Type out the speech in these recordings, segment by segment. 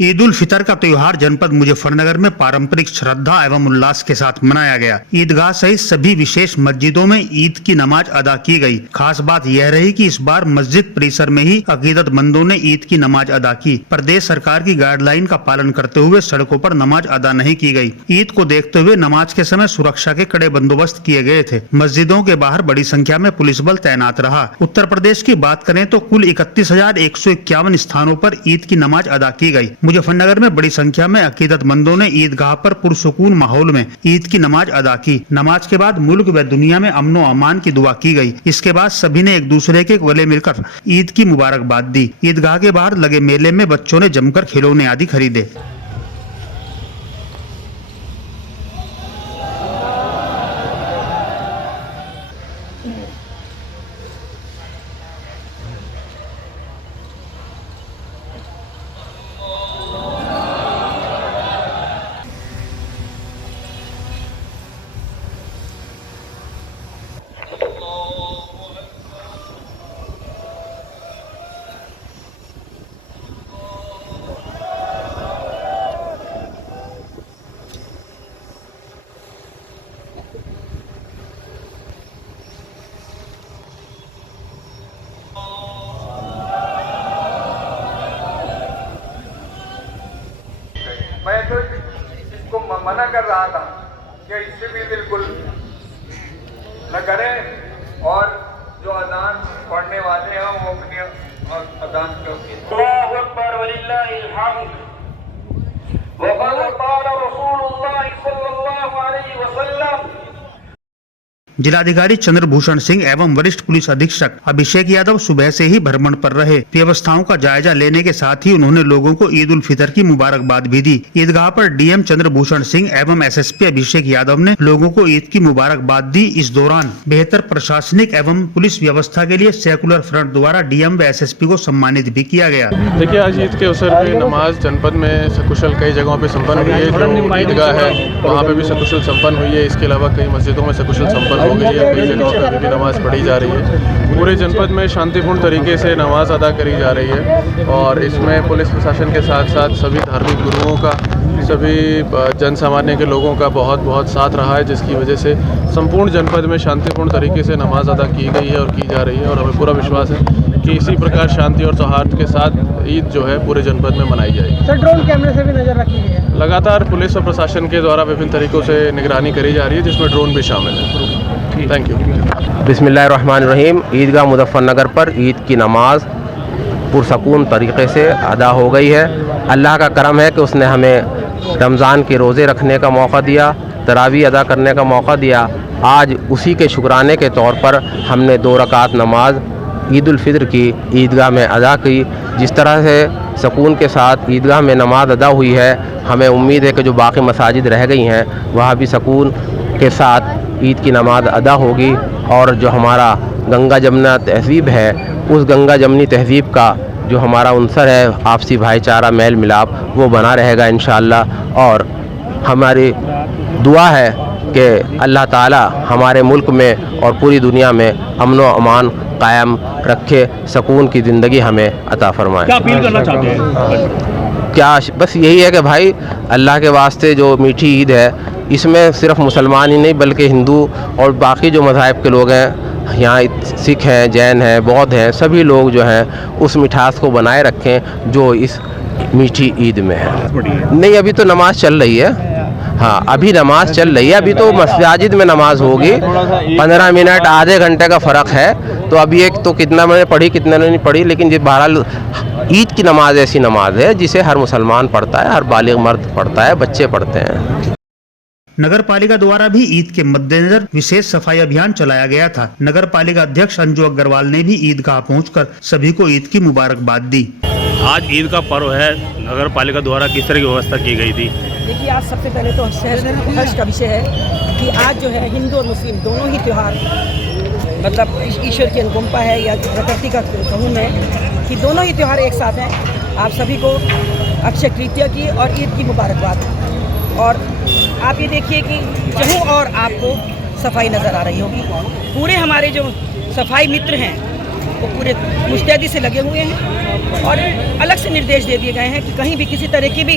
ईद उल फितर का त्योहार जनपद मुजफ्फरनगर में पारंपरिक श्रद्धा एवं उल्लास के साथ मनाया गया। ईदगाह सहित सभी विशेष मस्जिदों में ईद की नमाज अदा की गई। खास बात यह रही कि इस बार मस्जिद परिसर में ही अकीदतमंदों ने ईद की नमाज अदा की। प्रदेश सरकार की गाइडलाइन का पालन करते हुए सड़कों पर नमाज अदा नहीं की गई। ईद को देखते हुए नमाज के समय सुरक्षा के कड़े बंदोबस्त किए गए थे। मस्जिदों के बाहर बड़ी संख्या में पुलिस बल तैनात रहा। उत्तर प्रदेश की बात करें तो कुल 31,151 स्थानों पर ईद की नमाज अदा की गई। मुजफ्फरनगर में बड़ी संख्या में अकीदतमंदों ने ईदगाह पर पुरसुकून माहौल में ईद की नमाज अदा की। नमाज के बाद मुल्क व दुनिया में अमनो अमान की दुआ की गई। इसके बाद सभी ने एक दूसरे के गले मिलकर ईद की मुबारकबाद दी। ईदगाह के बाहर लगे मेले में बच्चों ने जमकर खिलौने आदि खरीदे। मैं तो इसको मना कर रहा था कि इससे भी बिल्कुल न करें और जो अजान पढ़ने वाले हैं वो अपनी अजान करके अल्लाहु अकबर वलिल्लाहिल हम्द वक़द क़ाल रसूलुल्लाह सल्लल्लाहु अलैहि वसल्लम। जिलाधिकारी चंद्रभूषण सिंह एवं वरिष्ठ पुलिस अधीक्षक अभिषेक यादव सुबह से ही भ्रमण पर रहे। व्यवस्थाओं का जायजा लेने के साथ ही उन्होंने लोगों को ईद उल फितर की मुबारकबाद भी दी। ईदगाह पर डीएम चंद्रभूषण सिंह एवं एसएसपी अभिषेक यादव ने लोगों को ईद की मुबारकबाद दी। इस दौरान बेहतर प्रशासनिक एवं पुलिस व्यवस्था के लिए सेकुलर फ्रंट द्वारा डीएम व एसएसपी को सम्मानित भी किया गया। देखिए, आज ईद के अवसर पे नमाज जनपद में सकुशल कई जगहों पे संपन्न हुई है। जो ईदगाह है वहाँ पे भी सकुशल संपन्न हुई है। इसके अलावा कई मस्जिदों में सकुशल संपन्न हो गई है। कई जगहों पर अभी भी नमाज पढ़ी जा रही है। पूरे जनपद में शांतिपूर्ण तरीके से नमाज अदा करी जा रही है और इसमें पुलिस प्रशासन के साथ साथ सभी धार्मिक गुरुओं का, सभी जन सामान्य के लोगों का बहुत बहुत साथ रहा है, जिसकी वजह से संपूर्ण जनपद में शांतिपूर्ण तरीके से नमाज अदा की गई है और की जा रही है। और हमें पूरा विश्वास है कि इसी प्रकार शांति और सौहार्द के साथ ईद जो है पूरे जनपद में मनाई जाएगी। सर, ड्रोन कैमरे से भी नजर रखी गई है। लगातार पुलिस और प्रशासन के द्वारा विभिन्न तरीकों से निगरानी करी जा रही है, जिसमें ड्रोन भी शामिल है। Thank you. बिस्मिल्लाहिर्रहमानिर्रहीम। ईदगाह मुजफ्फरनगर पर ईद की नमाज पुरसकून तरीक़े से अदा हो गई है। अल्लाह का करम है कि उसने हमें रमज़ान के रोज़े रखने का मौका दिया, तरावी अदा करने का मौका दिया। आज उसी के शुक्राने के तौर पर हमने 2 रकात नमाज ईद उल फितर की ईदगाह में अदा की। जिस तरह से सुकून के साथ ईदगाह में नमाज अदा हुई है, हमें उम्मीद है कि जो बाकी मसाजिद रह गई हैं वहाँ भी सुकून के साथ ईद की नमाज अदा होगी। और जो हमारा गंगा जमुना तहज़ीब है, उस गंगा जमनी तहज़ीब का जो हमारा उनसर है आपसी भाईचारा मेल मिलाप, वो बना रहेगा इंशाअल्लाह। और हमारी दुआ है कि अल्लाह ताला हमारे मुल्क में और पूरी दुनिया में अमन व अमान कायम रखे, सुकून की ज़िंदगी हमें अता फरमाए। क्या अपील करना चाहते हैं? क्या बस यही है कि भाई अल्लाह के वास्ते जो मीठी ईद है, इसमें सिर्फ मुसलमान ही नहीं बल्कि हिंदू और बाकी जो मज़ाहिब के लोग हैं, यहाँ सिख हैं, जैन हैं, बौद्ध हैं, सभी लोग जो हैं उस मिठास को बनाए रखें जो इस मीठी ईद में है। नहीं, अभी तो नमाज चल रही है। हाँ, अभी नमाज चल रही है। अभी तो मस्जिद में नमाज होगी। 15 मिनट आधे घंटे का फ़र्क है। तो अभी एक तो कितना मैंने पढ़ी कितना नहीं पढ़ी, लेकिन ये बहरहाल ईद की नमाज ऐसी नमाज है जिसे हर मुसलमान पढ़ता है, हर बालिग मर्द पढ़ता है, बच्चे पढ़ते हैं। नगर पालिका द्वारा भी ईद के मद्देनजर विशेष सफाई अभियान चलाया गया था। नगर पालिका अध्यक्ष अंजू अग्रवाल ने भी ईदगाह पहुंचकर सभी को ईद की मुबारकबाद दी। आज ईद का पर्व है, नगर पालिका द्वारा किस तरह की व्यवस्था की गई थी? देखिए, आज सबसे पहले तो हर्ष का विषय है कि आज जो है हिंदू और मुस्लिम दोनों ही त्यौहार, मतलब ईश्वर की अनुकंपा है या प्रकृति का कहूँ मैं कि दोनों ही त्यौहार एक साथ हैं। आप सभी को अक्षय तृतीया की और ईद की मुबारकबाद। और आप ये देखिए कि जहाँ और आपको सफाई नज़र आ रही होगी। पूरे हमारे जो सफाई मित्र हैं वो पूरे मुस्तैदी से लगे हुए हैं और अलग से निर्देश दे दिए गए हैं कि कहीं भी किसी तरह की भी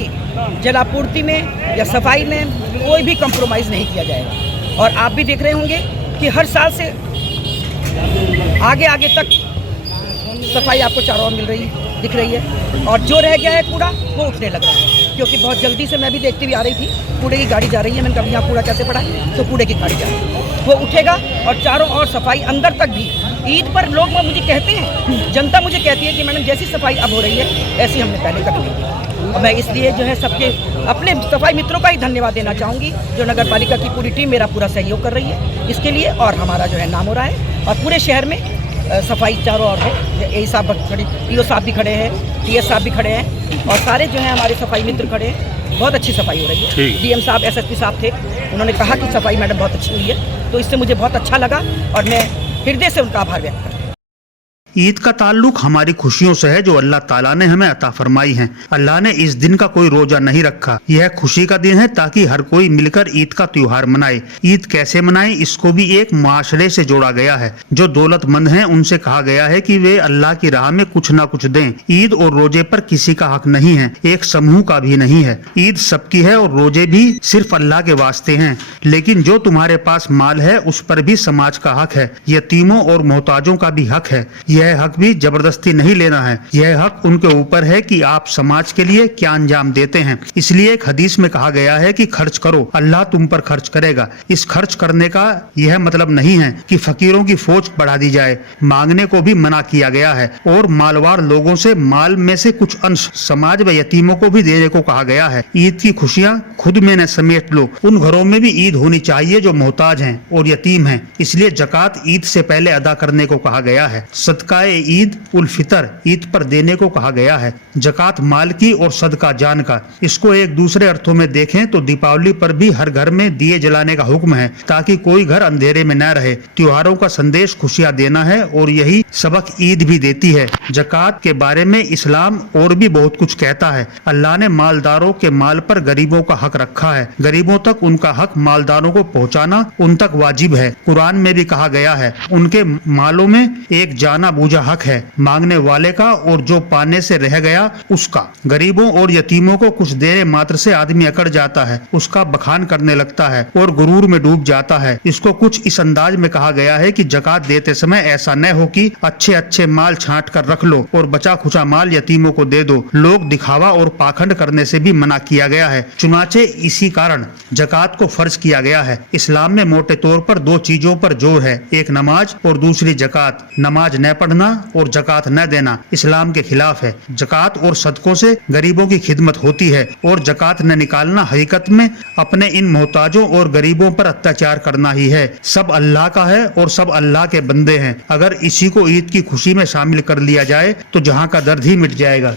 जलापूर्ति में या सफाई में कोई भी कंप्रोमाइज़ नहीं किया जाएगा। और आप भी देख रहे होंगे कि हर साल से आगे आगे तक सफाई आपको चारों ओर दिख रही है और जो रह गया है कूड़ा वो उठने लगा है, क्योंकि बहुत जल्दी से मैं भी देखती हुई आ रही थी, कूड़े की गाड़ी जा रही है। मैंने कहा यहाँ कूड़ा कैसे पड़ा है, तो कूड़े की गाड़ी जा रही है, वो उठेगा और चारों ओर सफाई अंदर तक भी। ईद पर लोग मुझे कहते हैं, जनता मुझे कहती है कि मैडम जैसी सफाई अब हो रही है ऐसी हमने पहले कभी नहीं की। और मैं इसलिए जो है सबके अपने सफाई मित्रों का ही धन्यवाद देना चाहूँगी, जो नगर पालिका की पूरी टीम मेरा पूरा सहयोग कर रही है इसके लिए, और हमारा जो है नाम हो रहा है और पूरे शहर में सफाई चारों ओर है। ए साहब खड़े, पीओ साहब भी खड़े हैं, टीएस साहब भी खड़े हैं और सारे जो हैं हमारे सफाई मित्र खड़े हैं। बहुत अच्छी सफाई हो रही है। डीएम साहब, एसएसपी साहब थे, उन्होंने कहा कि सफाई मैडम बहुत अच्छी हुई है, तो इससे मुझे बहुत अच्छा लगा और मैं हृदय से उनका आभार व्यक्त करता हूँ। ईद का ताल्लुक हमारी खुशियों से है जो अल्लाह ताला ने हमें अता फरमाई हैं। अल्लाह ने इस दिन का कोई रोजा नहीं रखा, यह खुशी का दिन है ताकि हर कोई मिलकर ईद का त्योहार मनाए। ईद कैसे मनाए इसको भी एक मुआशरे से जोड़ा गया है। जो दौलतमंद हैं उनसे कहा गया है कि वे अल्लाह की राह में कुछ ना कुछ दें। ईद और रोजे पर किसी का हक नहीं है, एक समूह का भी नहीं है। ईद सबकी है और रोजे भी सिर्फ अल्लाह के वास्ते हैं। लेकिन जो तुम्हारे पास माल है उस पर भी समाज का हक है, यतीमों और मोहताजों का भी हक है। यह हक भी जबरदस्ती नहीं लेना है, यह हक उनके ऊपर है कि आप समाज के लिए क्या अंजाम देते हैं। इसलिए एक हदीस में कहा गया है कि खर्च करो, अल्लाह तुम पर खर्च करेगा। इस खर्च करने का यह मतलब नहीं है कि फकीरों की फौज बढ़ा दी जाए, मांगने को भी मना किया गया है और मालवार लोगों से माल में से कुछ अंश समाज व यतीमों को भी देने को कहा गया है। ईद की खुशियाँ खुद में न समेट लो, उन घरों में भी ईद होनी चाहिए जो मोहताज हैं और यतीम हैं। इसलिए जकात ईद से पहले अदा करने को कहा गया है। सदका ईद उल फितर ईद पर देने को कहा गया है। जकात माल की और सदका जान का। इसको एक दूसरे अर्थों में देखें तो दीपावली पर भी हर घर में दिए जलाने का हुक्म है ताकि कोई घर अंधेरे में न रहे। त्योहारों का संदेश खुशियां देना है और यही सबक ईद भी देती है। जकात के बारे में इस्लाम और भी बहुत कुछ कहता है। अल्लाह ने मालदारों के माल पर गरीबों का हक रखा है। गरीबों तक उनका हक मालदारों को पहुँचाना उन तक वाजिब है। कुरान में भी कहा गया है उनके मालों में एक जाना बूझा हक है, मांगने वाले का और जो पाने से रह गया उसका। गरीबों और यतीमों को कुछ देने मात्र से आदमी अकड़ जाता है, उसका बखान करने लगता है और गुरूर में डूब जाता है। इसको कुछ इस अंदाज में कहा गया है कि जकात देते समय ऐसा न हो कि अच्छे अच्छे माल छांट कर रख लो और बचा खुचा माल यतीमों को दे दो। लोग दिखावा और पाखंड करने से भी मना किया गया है। चुनाचे इसी कारण जकात को फर्ज किया गया है। इस्लाम में मोटे तौर पर दो चीजों पर जोर है, एक नमाज और दूसरी जकात। नमाज न पढ़ना और जकात न देना इस्लाम के खिलाफ है। जकात और सदकों से गरीबों की खिदमत होती है और जकात न निकालना हकीकत में अपने इन मोहताजों और गरीबों पर अत्याचार करना ही है। सब अल्लाह का है और सब अल्लाह के बंदे हैं। अगर इसी को ईद की खुशी में शामिल कर लिया जाए तो जहां का दर्द ही मिट जाएगा।